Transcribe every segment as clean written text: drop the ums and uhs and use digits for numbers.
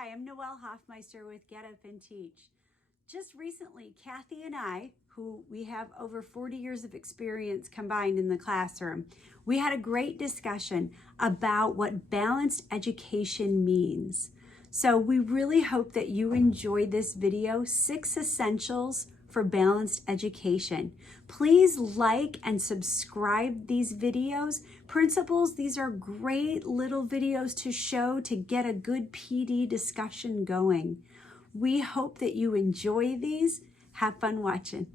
Hi, I'm Noelle Hoffmeister with Get Up and Teach. Just recently, Kathy and I, who we have over 40 years of experience combined in the classroom, we had a great discussion about what balanced education means. So we really hope that you enjoyed this video, 6 Essentials for Balanced Education. Please like and subscribe these videos. Principals, these are great little videos to show to get a good PD discussion going. We hope that you enjoy these. Have fun watching.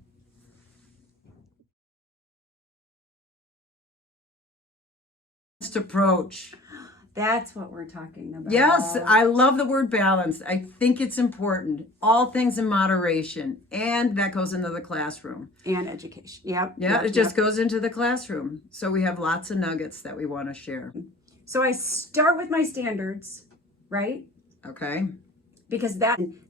Approach. That's what we're talking about. Yes, I love the word balance. I think it's important. All things in moderation. And that goes into the classroom. And education. Yep. Yeah, it just goes into the classroom. So we have lots of nuggets that we want to share. So I start with my standards, right? Okay. Because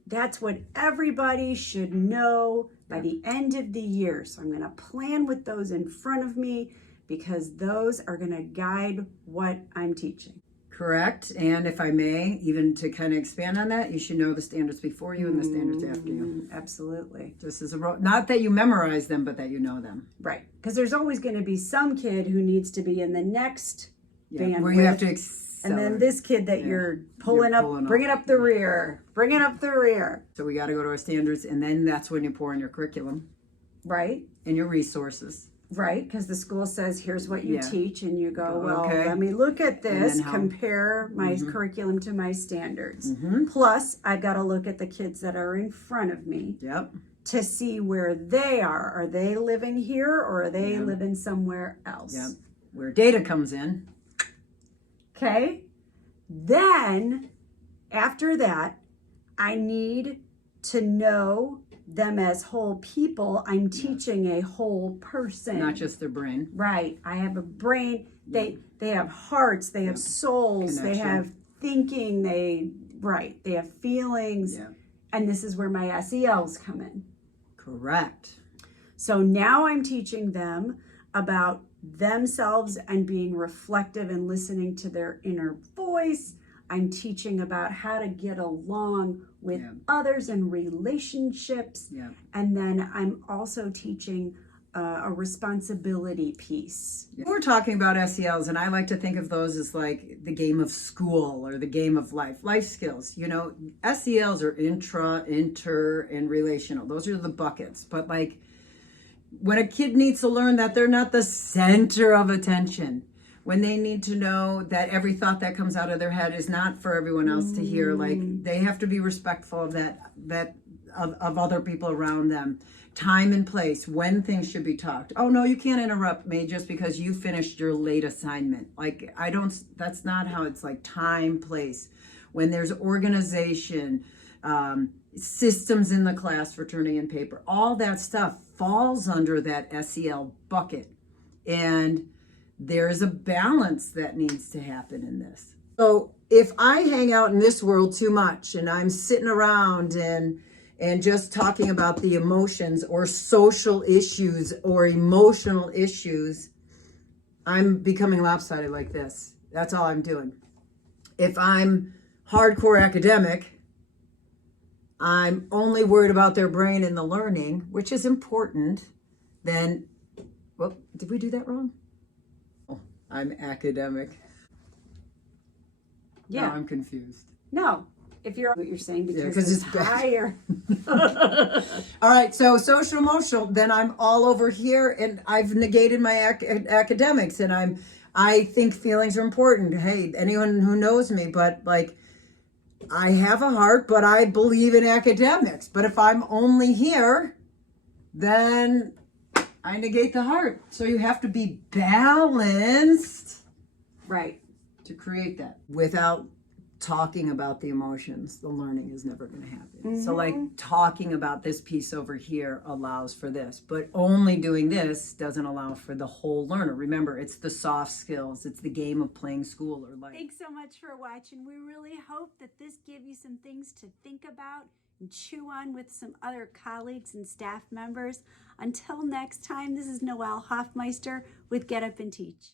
that's what everybody should know by the end of the year. So I'm going to plan with those in front of me because those are going to guide what I'm teaching. Correct. And if I may, even to kind of expand on that, you should know the standards before you and the standards after you. Absolutely. This is not that you memorize them, but that you know them. Right. Because there's always going to be some kid who needs to be in the next bandwidth. Where you have to and then this kid that you're pulling up, bringing up the rear. So we got to go to our standards, and then that's when you pour in your curriculum. Right. And your resources. Right, because the school says, here's what you teach, and you go, well, okay. Let me look at this, compare my curriculum to my standards. Plus, I've got to look at the kids that are in front of me to see where they are. Are they living here, or are they living somewhere else? Yep. Where data comes in. Okay. Then, after that, I need to know them as whole people. I'm teaching a whole person, not just their brain. Right. I have a brain. They have hearts, they have souls, they have thinking, they have feelings. And this is where my SEL'S come in. Correct. So now I'm teaching them about themselves and being reflective and listening to their inner voice. I'm teaching about how to get along with others and relationships. And then I'm also teaching a responsibility piece. We're talking about SELs, and I like to think of those as like the game of school or the game of life skills. You know, SELs are intra, inter, and relational. Those are the buckets. But like when a kid needs to learn that they're not the center of attention, when they need to know that every thought that comes out of their head is not for everyone else to hear, like they have to be respectful of of other people around them. Time and place, when things should be talked. Oh no, you can't interrupt me just because you finished your late assignment. Like that's not how it's like. Time, place. When there's organization, systems in the class for turning in paper, all that stuff falls under that SEL bucket. And there's a balance that needs to happen in this. So if I hang out in this world too much and I'm sitting around and just talking about the emotions or social issues or emotional issues, I'm becoming lopsided like this. That's all I'm doing. If I'm hardcore academic, I'm only worried about their brain and the learning, which is important, then, well, did we do that wrong? I'm academic. Yeah. No, I'm confused. No, if you're what you're saying, because it's higher. All right, so social emotional, then I'm all over here and I've negated my academics, and I think feelings are important. Hey, anyone who knows me, but like I have a heart, but I believe in academics. But if I'm only here, then I negate the heart. So you have to be balanced. Right. To create that. Without talking about the emotions, the learning is never going to happen. So like talking about this piece over here allows for this, but only doing this doesn't allow for the whole learner. Remember, it's the soft skills. It's the game of playing school or life. Thanks so much for watching. We really hope that this gave you some things to think about and chew on with some other colleagues and staff members. Until next time, this is Noelle Hoffmeister with Get Up and Teach.